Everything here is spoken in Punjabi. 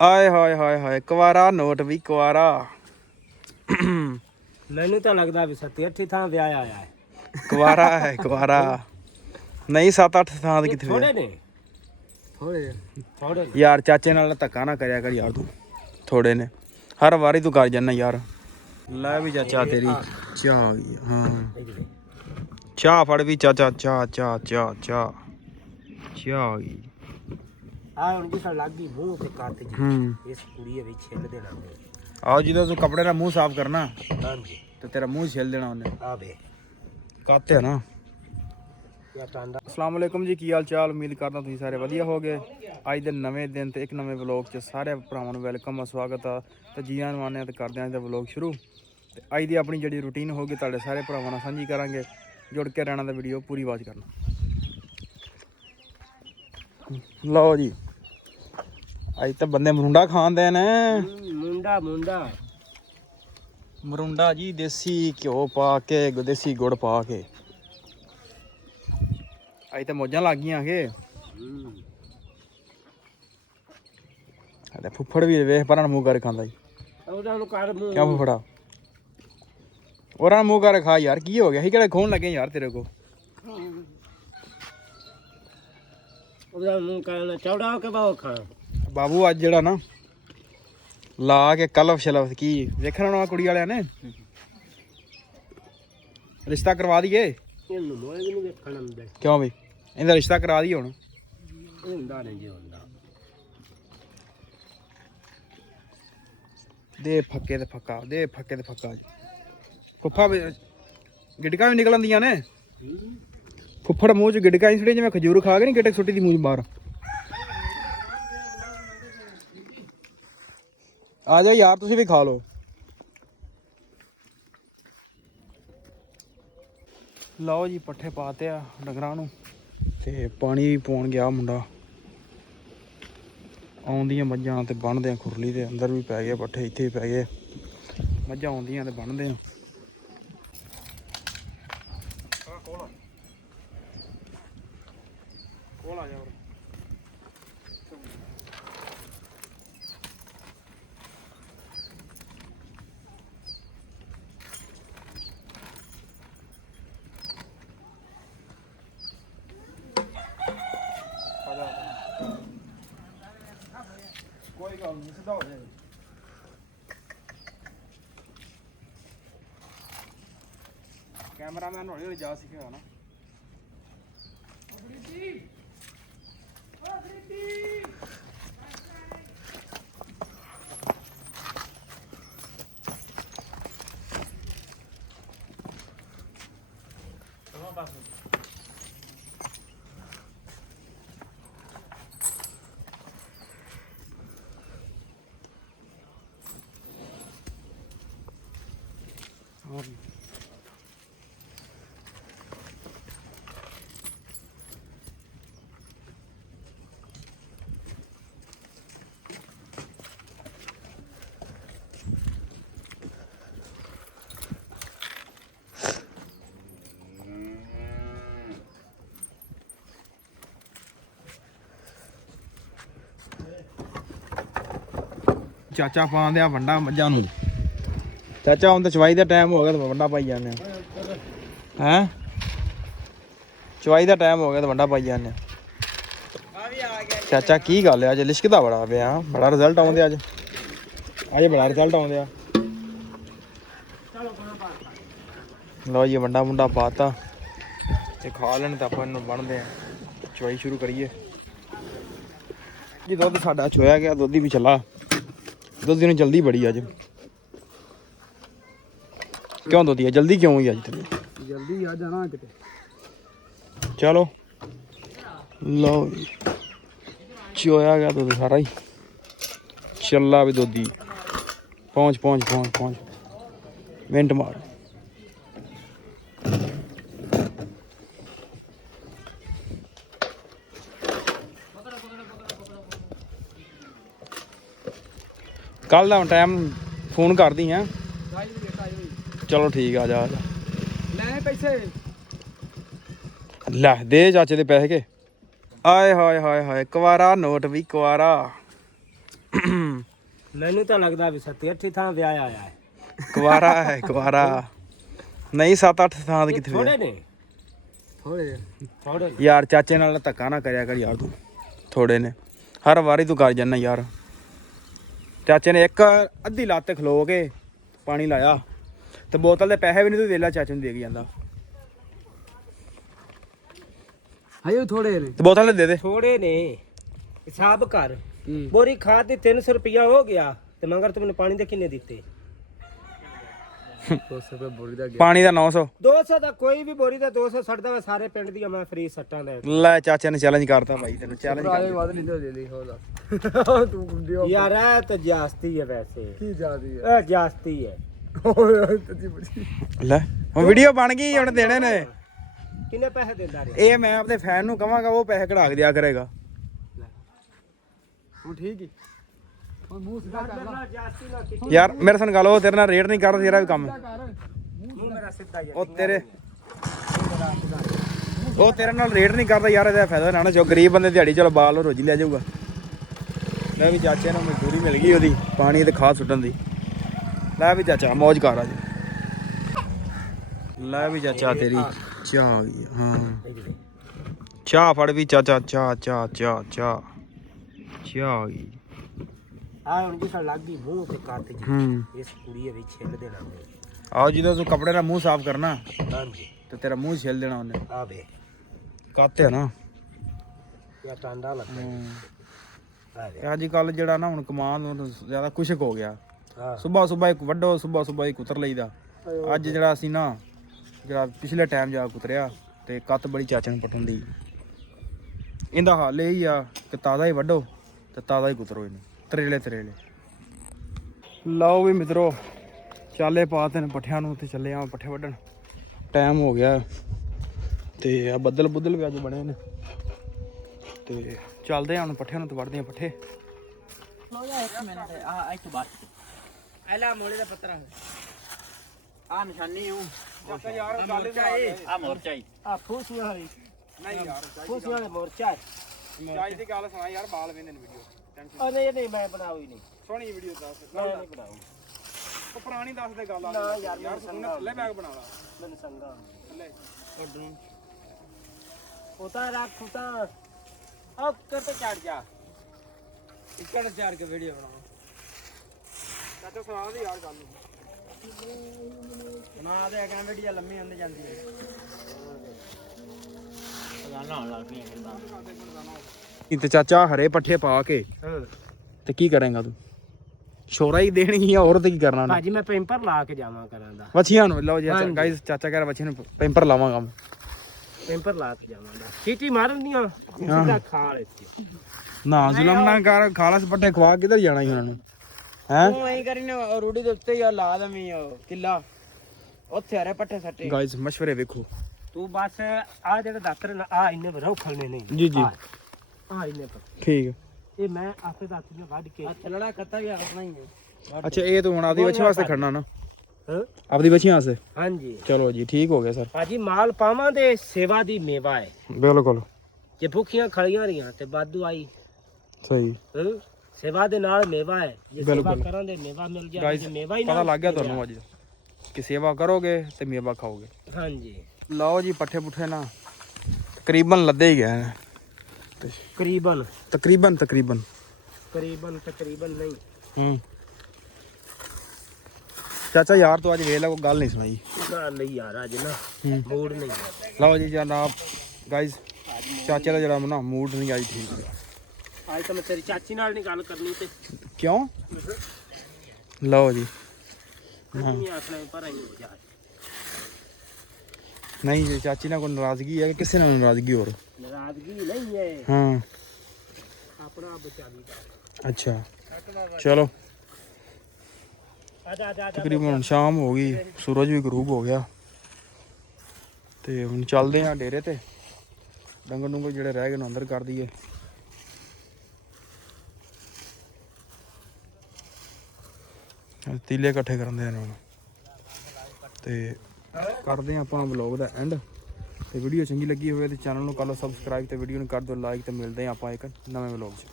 ਆਏ ਹਾਏ ਹਾਏ ਹਾਏ ਕੁਵਾਰਾ ਨੋਟ ਵੀ ਕੁਵਾਰਾ। ਮੈਨੂੰ ਤਾਂ ਲੱਗਦਾ ਵੀ ਸੱਤੀ ਅੱਠੀ ਥਾਂ ਵਿਆਹ ਆਇਆ ਹੈ। ਕੁਵਾਰਾ ਹੈ ਕੁਵਾਰਾ। ਨਹੀਂ 7-8 ਥਾਂ ਤੇ ਕਿੱਥੇ ਥੋੜੇ ਹੋਇਆ? ਨੇ? ਥੋੜੇ ਥੋੜੇ ਨੇ। ਯਾਰ ਚਾਚੇ ਨਾਲ ਧੱਕਾ ਨਾ ਕਰਿਆ ਕਰ ਯਾਰ ਤੂੰ। ਥੋੜੇ ਨੇ। ਹਰ ਵਾਰੀ ਤੂੰ ਕਰ ਜਾਂਦਾ ਯਾਰ। ਲੈ ਵੀ ਚਾਚਾ ਤੇਰੀ। ਚਾਹ ਆ ਗਈ ਹਾਂ। ਚਾਹ ਫੜ ਵੀ ਚਾਚਾ ਚਾਹ ਚਾਹ ਚਾਹ ਚਾਹ। ਚਾਹ ਆ ਗਈ। ਆ ਹੁਣ ਜਿਸ ਲੱਗ ਗਈ ਮੂੰਹ ਤੇ ਕੱਟ ਜੀ। ਹੂੰ। ਇਸ ਕੁੜੀ ਵਿੱਚ ਛਿੱਲ ਦੇਣਾ ਉਹਨੇ। ਆਓ ਜਦੋਂ ਤੂੰ ਕੱਪੜੇ ਨਾਲ ਮੂੰਹ ਸਾਫ਼ ਕਰਨਾ ਹਾਂਜੀ। ਤੇ ਤੇਰਾ ਮੂੰਹ ਛਿੱਲ ਦੇਣਾ ਉਹਨੇ। ਆ ਵੇ। ਕਾਤੇ ਆ ਨਾ। ਇਹ ਟਾਂਡਾ ਅਸਲਾਮ ਅਲੈਕੁਮ ਜੀ ਕੀ ਹਾਲ ਚਾਲ ਉਮੀਦ ਕਰਦਾ ਤੁਸੀਂ ਸਾਰੇ ਵਧੀਆ ਹੋਗੇ ਅੱਜ ਦੇ ਨਵੇਂ ਦਿਨ ਤੇ ਇੱਕ ਨਵੇਂ ਵਲੌਗ 'ਚ ਸਾਰੇ ਭਰਾਵਾਂ ਨੂੰ ਵੈਲਕਮ ਆ ਸਵਾਗਤ ਆ। ਤੇ ਜੀ ਆਇਆਂ ਨੂੰ ਆਉਂਦੇ ਆ ਤੇ ਕਰਦੇ ਆਂ ਇਹਦਾ ਵਲੌਗ ਸ਼ੁਰੂ। ਤੇ ਅੱਜ ਦੀ ਆਪਣੀ ਜਿਹੜੀ ਰੁਟੀਨ ਹੋਗੀ ਤੁਹਾਡੇ ਸਾਰੇ ਭਰਾਵਾਂ ਨਾਲ ਸਾਂਝੀ ਕਰਾਂਗੇ। ਜੁੜ ਕੇ ਰਹਿਣਾ ਦਾ ਵੀਡੀਓ ਪੂਰੀ ਵਾਚ ਕਰਨਾ। ਲਓ ਜੀ। ਅੱਜ ਤਾਂ ਬੰਦੇ ਮਰੁੰਡਾ ਖਾਂਦੇ ਨੇ। ਮੁੰਡਾ ਮੁੰਡਾ। ਮਰੁੰਡਾ ਜੀ ਦੇਸੀ ਘਿਓ ਪਾ ਕੇ ਦੇਸੀ ਗੁੜ ਪਾ ਕੇ। ਅੱਜ ਤਾਂ ਮੌਜਾਂ ਲੱਗ ਗਈਆਂ ਕੇ। ਸਾਡੇ ਫੁੱਫੜ ਵੀ ਵੇਖ ਪਰਾਂ ਨੂੰ ਮੂੰਹ ਕਰ ਖਾਂਦਾ ਜੀ। ਉਹਦਾ ਨੂੰ ਕਰ ਮੂੰਹ। ਕਿਉਂ ਫੁੱਫੜਾ? ਉਹਨਾਂ ਨੂੰ ਮੂੰਹ ਕਰ ਖਾ ਯਾਰ ਕੀ ਹੋ ਗਿਆ? ਸੀ ਕਿਹੜੇ ਖੋਣ ਲੱਗੇ ਯਾਰ ਤੇਰੇ ਕੋ ਉਹਦਾ ਮੂੰਹ ਕਰਨਾ ਚੌੜਾ ਹੋ ਕੇ ਬਾਹਰ ਖਾ। ਬਾਬੂ ਅੱਜ ਜਿਹੜਾ ਨਾ ਲਾ ਕੇ ਕਲਫ ਸ਼ਲਫ ਕੀ ਵੇਖਣ ਆਉਣਾ ਕੁੜੀ ਵਾਲਿਆਂ ਨੇ? ਰਿਸ਼ਤਾ ਕਰਵਾ ਦਈਏ? ਇਹਨੂੰ ਮੋਏ ਨਹੀਂ ਵੇਖਣ ਆਉਂਦਾ। ਕਿਉਂ ਵੀ ਇਹਦਾ ਰਿਸ਼ਤਾ ਕਰਾ ਦਈਏ ਹੁਣ। ਹੁੰਦਾ ਨਹੀਂ ਜੀ ਹੁੰਦਾ। ਦੇ ਫੱਕੇ ਤੇ ਫੱਕਾ ਦੇ ਫੱਕੇ ਤੇ ਫੱਕਾ ਫੁੱਫਾ ਵੀ ਗਿਟਕਾਂ ਵੀ ਨਿਕਲਣਦੀਆਂ ਨੇ। ਫੁੱਫੜ ਮੂੰਹ ਚ ਗਿਟਕਾਂ ਹੀ ਛੜੇ ਜਿਵੇਂ ਖਜੂਰ ਖਾ ਕੇ ਨਹੀਂ ਗਿਟਕ ਸੁੱਟੀ ਦੀ ਮੂੰਹ 'ਚ ਬਾਹਰ। ਆ ਜਾਓ ਯਾਰ ਤੁਸੀਂ ਵੀ ਖਾ ਲਓ। ਲਓ ਜੀ ਪੱਠੇ ਪਾਤੇ ਆ ਡੰਗਰਾਂ ਨੂੰ। ਤੇ ਪਾਣੀ ਵੀ ਪਾਉਣ ਗਿਆ ਮੁੰਡਾ। ਆਉਂਦੀਆਂ ਮੱਝਾਂ ਤੇ ਬੰਨਦੇ ਆ ਖੁਰਲੀ ਦੇ ਅੰਦਰ ਵੀ ਪੈ ਗਏ ਪੱਠੇ ਇੱਥੇ ਵੀ ਪੈ ਗਏ। ਮੱਝਾਂ ਆਉਂਦੀਆਂ ਤੇ ਬੰਨਦੇ ਆ ਕੋਲ ਆ ਜਾ ਕੋਈ ਗੱਲ ਨਹੀਂ ਸਿੱਧਾ ਹੋ ਜਾਏਗਾ ਕੈਮਰਾਮੈਨ ਹੌਲੀ ਹੌਲੀ ਜਾ ਸਿੱਖਿਆ ਨਾ ਹੋਰ ਚਾਚਾ ਪਾਉਂਦੇ ਆ ਵੰਡਾ ਮੱਝਾਂ ਨੂੰ। ਚਾਚਾ, ਹੁਣ ਤਾਂ ਚਵਾਈ ਦਾ ਟਾਈਮ ਹੋ ਗਿਆ ਤਾਂ ਵੰਡਾ ਪਾਈ ਜਾਂਦੇ ਆ। ਹੈ? ਚਵਾਈ ਦਾ ਟਾਈਮ ਹੋ ਗਿਆ ਤਾਂ ਵੰਡਾ ਪਾਈ ਜਾਂਦੇ ਆ। ਚਾਚਾ, ਕੀ ਗੱਲ ਹੈ ਅੱਜ ਲਿਸ਼ਕਦਾ ਬੜਾ ਪਿਆ। ਬੜਾ ਰਿਜ਼ਲਟ ਆਉਂਦੇ ਅੱਜ। ਅੱਜ ਬੜਾ ਰਿਜ਼ਲਟ ਆਉਂਦੇ ਆ। ਲਓ ਜੀ, ਵੰਡਾ ਮੁੰਡਾ ਪਾਤਾ। ਤੇ ਖਾ ਲੈਣ ਤਾਂ ਆਪਾਂ ਇਹਨੂੰ ਬਣਦੇ ਆ। ਚਵਾਈ ਸ਼ੁਰੂ ਕਰੀਏ। ਜੀ, ਦੁੱਧ ਸਾਡਾ ਚੋਇਆ ਗਿਆ। ਦੁੱਧ ਵੀ ਚੱਲਾ ਦੁੱਧ ਦੀ ਨੂੰ ਜਲਦੀ ਬੜੀ ਅੱਜ। ਕਿਉਂ ਦੁੱਧ ਆ? ਜਲਦੀ ਕਿਉਂ ਹੋਈ ਅੱਜ ਤੇਰੇ ਜਲਦੀ ਆ ਜਾਣਾ ਕਿਤੇ। ਚਲੋ। ਲਓ ਜੀ। ਚੋਇਆ ਗਿਆ ਦੁੱਧ ਸਾਰਾ ਹੀ। ਚੱਲਾ ਵੀ ਦੁੱਧੀ ਪਹੁੰਚ ਪਹੁੰਚ ਪਹੁੰਚ ਪਹੁੰਚ। ਮਿੰਟ ਮਾਰ। ਕੱਲ ਦਾ ਟਾਈਮ ਫੋਨ ਕਰਦੀ ਆ। ਚਲੋ ਠੀਕ ਆ ਜਾ ਆ ਜਾ। ਲੈ ਪੈਸੇ। ਲੈ ਦੇ ਚਾਚੇ ਦੇ ਪੈਸੇ ਕੇ। ਆਏ ਹਾਏ ਹਾਏ ਹਾਏ ਕੁਵਾਰਾ ਨੋਟ ਵੀ ਕੁਵਾਰਾ। ਮੈਨੂੰ ਤਾਂ ਲੱਗਦਾ ਵੀ ਸੱਤੀ ਅੱਠੀ ਥਾਂ ਵਿਆਹ ਆਇਆ ਹੈ। ਕੁਵਾਰਾ ਹੈ ਕੁਵਾਰਾ। ਨਹੀਂ 7-8 ਥਾਂ ਤੇ ਕਿੱਥੇ ਥੋੜੇ। ਨੇ। ਥੋੜੇ ਥੋੜੇ। ਯਾਰ ਚਾਚੇ ਨਾਲ ਧੱਕਾ ਨਾ ਕਰਿਆ ਕਰ ਯਾਰ ਤੂੰ। ਥੋੜੇ ਨੇ। ਹਰ ਵਾਰੀ ਤੂੰ ਕਰ ਜਾਂਦਾ ਯਾਰ। ਚਾਚੇ ਨੇ ਇੱਕ ਅੱਧੀ ਲੱਤ ਖਲੋ ਕੇ ਪਾਣੀ ਲਾਇਆ। ਤੇ ਬੋਤਲ ਦੇ ਪੈਸੇ ਵੀ ਨਹੀਂ ਤੂੰ ਦੇ ਲਾ ਚਾਚੇ ਨੂੰ ਦੇ ਕੇ ਜਾਂਦਾ। ਹਾਏ ਥੋੜੇ ਨੇ। ਤੇ ਬੋਤਲ ਦੇ ਦੇ। ਥੋੜੇ ਨੇ। ਹਿਸਾਬ ਕਰ। ਬੋਰੀ ਖਾਦ ਦੀ 300 ਰੁਪਇਆ ਹੋ ਗਿਆ ਤੇ ਮਗਰ ਤੂੰ ਮੈਨੂੰ ਪਾਣੀ ਦੇ ਕਿੰਨੇ ਦਿੱਤੇ? 200 ਰੁਪਏ ਬੋਰੀ ਦਾ ਪਾਣੀ ਦਾ 900 200 ਦਾ ਕੋਈ ਵੀ ਬੋਰੀ ਦਾ 200 ਛੱਡਦਾ ਵਾ ਸਾਰੇ ਪਿੰਡ ਦੀਆਂ ਮੈਂ ਫ੍ਰੀ ਸੱਟਾਂ ਲੈ ਲੈ ਚਾਚੇ ਨੇ ਚੈਲੰਜ ਕਰਤਾ ਭਾਈ ਤੈਨੂੰ ਚੈਲੰਜ ਕਰ ਬਾਦ ਨਹੀਂ ਦੇ ਦੇ ਹੋਦਾ ਤੂੰ ਗੁੰਡੀ ਯਾਰ ਇਹ ਤਾਂ ਜਾਸਤੀ ਹੈ ਵੈਸੇ। ਕੀ ਜਾਦੀ ਹੈ? ਇਹ ਜਾਸਤੀ ਹੈ। ਓਏ ਲੈ ਹੁਣ ਵੀਡੀਓ ਬਣ ਗਈ ਹੁਣ ਦੇਣੇ ਨੇ। ਕਿੰਨੇ ਪੈਸੇ ਦਿੰਦਾ ਰਿਹਾ? ਇਹ ਮੈਂ ਆਪਣੇ ਫੈਨ ਨੂੰ ਕਵਾਂਗਾ ਉਹ ਪੈਸੇ ਕਢਾ ਕੇ ਦਿਆ ਕਰੇਗਾ। ਹੁਣ ਠੀਕ ਹੀ। ਹੁਣ ਮੂੰਹ ਸਿੱਧਾ ਕਰ ਲਾ। ਜਾਸਤੀ ਨਾ ਕੀ ਯਾਰ ਮੇਰੇ ਨਾਲ ਗੱਲ ਉਹ ਤੇਰੇ ਨਾਲ ਰੇਟ ਨਹੀਂ ਕਰਦਾ ਤੇਰਾ ਵੀ ਕੰਮ ਹੈ। ਕਰ। ਮੂੰਹ ਮੇਰਾ ਸਿੱਧਾ ਹੀ ਹੈ। ਉਹ ਤੇਰੇ ਉਹ ਤੇਰੇ ਨਾਲ ਰੇਟ ਨਹੀਂ ਕਰਦਾ ਯਾਰ ਇਹਦਾ ਫਾਇਦਾ ਨਾ ਨਾ ਜੋ ਗਰੀਬ ਬੰਦੇ ਦਿਹਾੜੀ ਚਲੋ ਬਾਲ ਰੋਜੀ ਲੈ ਜਾਊਗਾ। ਲੈ ਵੀ ਚਾਚੇ ਨੂੰ ਮਜ਼ਦੂਰੀ ਮਿਲ ਗਈ ਉਹਦੀ ਪਾਣੀ ਤੇ ਖਾਦ ਸੁੱਟਣ ਦੀ। ਲੈ ਵੀ ਚਾਚਾ ਮौज ਕਰ ਅੱਜ। ਲੈ ਵੀ ਚਾਚਾ ਤੇਰੀ ਚਾਹ ਆ ਗਈ ਹਾਂ ਚਾਹ ਫੜ ਵੀ ਚਾਚਾ ਚਾਹ ਚਾਹ ਚਾਹ ਚਾਹ। ਚਾਹ ਆ ਗਈ ਆ ਹੁਣ ਜਿਸ ਲੱਗ ਗਈ ਮੂੰਹ ਤੇ ਕੱਟ ਜੀ। ਇਸ ਕੁੜੀ ਵਿੱਚ ਛਿੱਲ ਦੇਣਾ। ਆਓ ਜਦੋਂ ਤੂੰ ਕੱਪੜੇ ਨਾਲ ਮੂੰਹ ਸਾਫ਼ ਕਰਨਾ ਹਾਂਜੀ। ਤੇ ਤੇਰਾ ਮੂੰਹ ਛਿੱਲ ਦੇਣਾ ਉਹਨੇ। ਆ ਵੇ। ਕੱਤ ਹੈ ਨਾ। ਇਹ ਟਾਂਡਾ ਲੱਗਾ ਆ ਵੇ। ਤੇ ਅੱਜ ਕੱਲ ਜਿਹੜਾ ਨਾ ਹੁਣ ਕਮਾਨ ਨੂੰ ਜ਼ਿਆਦਾ ਕੁਸ਼ਕ ਹੋ ਗਿਆ। ਸਵੇਰ ਸਵੇਰ ਇੱਕ ਵੱਡੋ ਸਵੇਰ ਸਵੇਰ ਹੀ ਕੁਤਰ ਲਈਦਾ। ਅੱਜ ਜਿਹੜਾ ਅਸੀਂ ਨਾ ਜਿਹੜਾ ਪਿਛਲੇ ਟਾਈਮ ਜਾ ਕੁਤਰਿਆ ਤੇ ਕੱਤ ਬੜੀ ਚਾਚੇ ਨੂੰ ਪਟਣ ਦੀ। ਇਹਦਾ ਹਾਲ ਇਹ ਹੀ ਆ ਕਿ ਤਾਜ਼ਾ ਹੀ ਵੱਡੋ ਤੇ ਤਾਜ਼ਾ ਹੀ ਕੁਤਰੋ ਇਹਨੂੰ ਤਰੇਲੇ ਤਰੇਲੇ। ਲਓ ਵੀ ਮਿੱਤਰੋ ਚਾਲੇ ਪਾਤੇ ਨੇ ਪੱਠਿਆਂ ਨੂੰ ਤੇ ਚੱਲੇ ਆ ਪੱਠੇ ਵੱਢਣ। ਟਾਈਮ ਹੋ ਗਿਆ ਤੇ ਆ ਬੱਦਲ ਬੁੱਦਲ ਵੀ ਅੱਜ ਬਣੇ ਨੇ। ਤੇ ਚੱਲਦੇ ਆ ਹੁਣ ਪੱਠਿਆਂ ਨੂੰ ਤੇ ਵੱਢਦੇ ਆ ਪੱਠੇ। ਐਲਾ ਮੋਲੇ ਦਾ ਪੱਤਰ ਆ ਨਿਸ਼ਾਨੀ ਹੂੰ ਚਾਚਾ ਯਾਰ ਗੱਲ ਆ ਮੋਰਚਾ ਹੀ ਆ ਫੂਸੀਆਂ ਵਾਲੀ ਨਹੀਂ ਯਾਰ ਫੂਸੀਆਂ ਵਾਲੇ ਮੋਰਚਾ। ਹੈ। ਚਾਈ ਦੀ ਗੱਲ ਸੁਣਾ ਯਾਰ ਬਾਲ ਵੇਂਦੇ ਨੇ ਵੀਡੀਓ ਟੈਨਸ਼ਨ ਉਹ ਨਹੀਂ ਨਹੀਂ ਮੈਂ ਬਣਾਉ ਹੀ ਨਹੀਂ। ਸੋਹਣੀ ਵੀਡੀਓ ਦੱਸ ਮੈਂ ਨਹੀਂ ਬਣਾਉ। ਉਹ ਪੁਰਾਣੀ ਦੱਸ ਦੇ ਗੱਲ ਆ। ਨਾ ਯਾਰ, ਯਾਰ ਤੂੰ ਨਾ ਥੱਲੇ ਬੈਗ ਬਣਾ ਲਾ। ਮੈਨੂੰ ਸੰਗਾ ਥੱਲੇ। ਉਤਾ ਰੱਖ ਉਤਾ ਆ ਕਰ ਤੇ ਚੜ ਜਾ। ਇੱਕੜ ਚਾਰ ਕੇ ਵੀਡੀਓ ਬਣਾਓ। ਚਾਚਾ ਸੁਣਾ ਦੇ ਯਾਰ ਗੱਲ। ਬਣਾ ਦੇ ਕਾਂ ਵੀਡੀਓ ਲੰਮੀ ਹੁੰਦੀ ਜਾਂਦੀ ਹੈ ਗਾਣਾ ਹੋਣ ਲੱਗ ਪਈ ਤੇ। ਚਾਚਾ ਹਰੇ ਪੱਠੇ ਪਾ ਕੇ। ਤੇ ਕੀ ਕਰੇਗਾ ਤੂੰ? ਛੋਰਾ ਹੀ ਦੇਣੀ ਆ ਹੋਰ ਤੇ ਕੀ ਕਰਨਾ ਉਹਨੇ? ਭਾਜੀ ਮੈਂ ਪੈਂਪਰ ਲਾ ਕੇ ਜਾਵਾਂ ਕਰਾਂ ਦਾ। ਵੱਛੀਆਂ ਨੂੰ ਲਓ ਜੀ ਹਾਂਜੀ। ਗਾਇਸ ਚਾਚਾ ਕਹਿ ਰਿਹਾ ਵੱਛੀਆਂ ਨੂੰ ਪੈਂਪਰ ਲਾਵਾਂਗਾ ਮੈਂ। ਪੈਂਪਰ ਲਾ ਕੇ ਜਾਵਾਂ ਦਾ ਮਾਰਨ ਦੀਆਂ ਸਿੱਧਾ ਖਾਲ ਇੱਥੇ ਨਾ ਜ਼ੁਲਮ ਨਾ ਕਰ ਖਾਲਸ ਪੱਠੇ ਖਵਾ ਕਿੱਧਰ ਜਾਣਾ ਹੀ ਉਹਨਾਂ ਨੂੰ? ਹੈ? ਤੂੰ ਐਂ ਕਰੀ ਨਾ ਉਹ ਰੂੜੀ ਦੇ ਉੱਤੇ ਹੀ ਉਹ ਲਾ ਦਵੀਂ ਉਹ ਕਿੱਲਾ। ਉੱਥੇ ਹਰੇ ਪੱਠੇ ਸੱਟੇ। ਗਾਇਸ ਮਸ਼ਵਰੇ ਵੇਖੋ। ਤੂੰ ਬਸ ਆ ਜਿਹੜੇ ਦਾਤਰ ਨਾ ਆ ਇੰਨੇ ਬਰੋ ਖਲਨੇ ਨਹੀਂ। ਜੀ, ਜੀ। ਆ ਇੰਨੇ ਪਰ ਠੀਕ। ਇਹ ਮੈਂ ਆਪੇ ਦਾਤਰ ਨੂੰ ਵੱਢ ਕੇ ਹੱਥ ਲੜਾ ਕੱਤਾ ਵੀ ਆਪਣਾ ਹੀ ਹੈ। ਅੱਛਾ ਇਹ ਤੂੰ ਹੁਣ ਆਪਦੀ ਵੱਛੀ ਵਾਸਤੇ ਖੜਨਾ ਨਾ। ਹਾਂ? ਆਪਦੀ ਵੱਛੀਆਂ ਵਾਸਤੇ? ਹਾਂਜੀ। ਚਲੋ ਜੀ ਠੀਕ ਹੋ ਗਿਆ ਸਰ। ਭਾਜੀ ਮਾਲ ਪਾਵਾਂ ਦੇ ਸੇਵਾ ਦੀ ਮੇਵਾ ਹੈ। ਬਿਲਕੁਲ। ਜੇ ਭੁੱਖੀਆਂ ਖੜੀਆਂ ਰਹੀਆਂ ਤੇ ਬਾਦੂ ਆਈ। ਸਹੀ। ਹਾਂ? ਸੇਵਾ ਦੇ ਨਾਲ ਮੇਵਾ ਹੈ। ਜੇ ਸੇਵਾ ਬਿਲਕੁਲ। ਕਰਾਂ ਦੇ ਮੇਵਾ ਮਿਲ ਗਾਇਸ ਜੇ ਮੇਵਾ ਹੀ ਨਾ ਪਤਾ ਲੱਗ ਗਿਆ ਤੁਹਾਨੂੰ ਅੱਜ। ਕਿ ਸੇਵਾ ਕਰੋਗੇ ਤੇ ਮੇਵਾ ਖਾਓਗੇ। ਹਾਂਜੀ। ਲਓ ਜੀ ਪੱਠੇ ਪੁੱਠੇ ਨਾ। ਤਕਰੀਬਨ ਲੱਦੇ ਹੀ ਗਏ ਨੇ। ਤੇ ਕਰੀਬਨ ਤਕਰੀਬਨ ਤਕਰੀਬਨ। ਕਰੀਬਨ ਤਕਰੀਬਨ ਨਹੀਂ। ਹੂੰ। ਚਾਚਾ ਯਾਰ ਤੂੰ ਅੱਜ ਵੇਖ ਲੈ ਕੋਈ ਗੱਲ ਨਹੀਂ ਸੁਣਾਈ। ਨਾ ਨਹੀਂ ਯਾਰ ਅੱਜ ਨਾ ਹੂੰ। ਮੂਡ ਨਹੀਂ। ਲਓ ਜੀ ਜਨਾਬ। ਗਾਇਸ ਚਾਚੇ ਦਾ ਜਿਹੜਾ ਨਾ ਮੂਡ ਨਹੀਂ ਅੱਜ ਠੀਕ। ਅੱਜ ਤਾਂ ਮੈਂ ਤੇਰੀ ਚਾਚੀ ਨਾਲ ਨਹੀਂ ਗੱਲ ਕਰਨੀ ਤੇ। ਕਿਉਂ? ਲਓ ਜੀ। ਨਹੀਂ ਆਖਣਾ ਪਰ ਆਈ ਜਾ ਨਹੀਂ ਜੀ ਚਾਚੀ ਨਾਲ ਕੋਈ ਨਾਰਾਜ਼ਗੀ ਹੈ ਕਿ ਕਿਸੇ ਨਾਲ ਨਾਰਾਜ਼ਗੀ ਹੋਰ? ਨਾਰਾਜ਼ਗੀ ਨਹੀਂ ਹੈ। ਹਾਂ। ਆਪਣਾ ਬਚਾਲੀ ਦਾ ਅੱਛਾ। ਚਲੋ। ਤਕਰੀਬਨ ਸ਼ਾਮ ਹੋ ਗਈ ਸੂਰਜ ਵੀ ਗਰੂਬ ਹੋ ਗਿਆ। ਤੇ ਹੁਣ ਚੱਲਦੇ ਆਂ ਡੇਰੇ ਤੇ। ਡੰਗਰ ਡੁੰਗਰ ਜਿਹੜੇ ਰਹਿ ਗਏ ਨੇ ਅੰਦਰ ਕਰ ਦਈਏ। ਤੀਲੇ ਇਕੱਠੇ ਕਰਨ ਦੇ ਨੇ ਹੁਣ ਤੇ ਕਰਦੇ ਆਂ ਆਪਾਂ ਵਲੌਗ ਦਾ ਐਂਡ ਤੇ ਵੀਡੀਓ ਚੰਗੀ ਲੱਗੀ ਹੋਵੇ ਤੇ ਚੈਨਲ ਨੂੰ ਕਰ ਲਓ ਸਬਸਕ੍ਰਾਈਬ ਤੇ ਵੀਡੀਓ ਨੂੰ ਕਰ ਦਿਓ ਲਾਈਕ ਤੇ ਮਿਲਦੇ ਆਂ ਆਪਾਂ ਇੱਕ ਨਵੇਂ ਵਲੌਗ 'ਚ।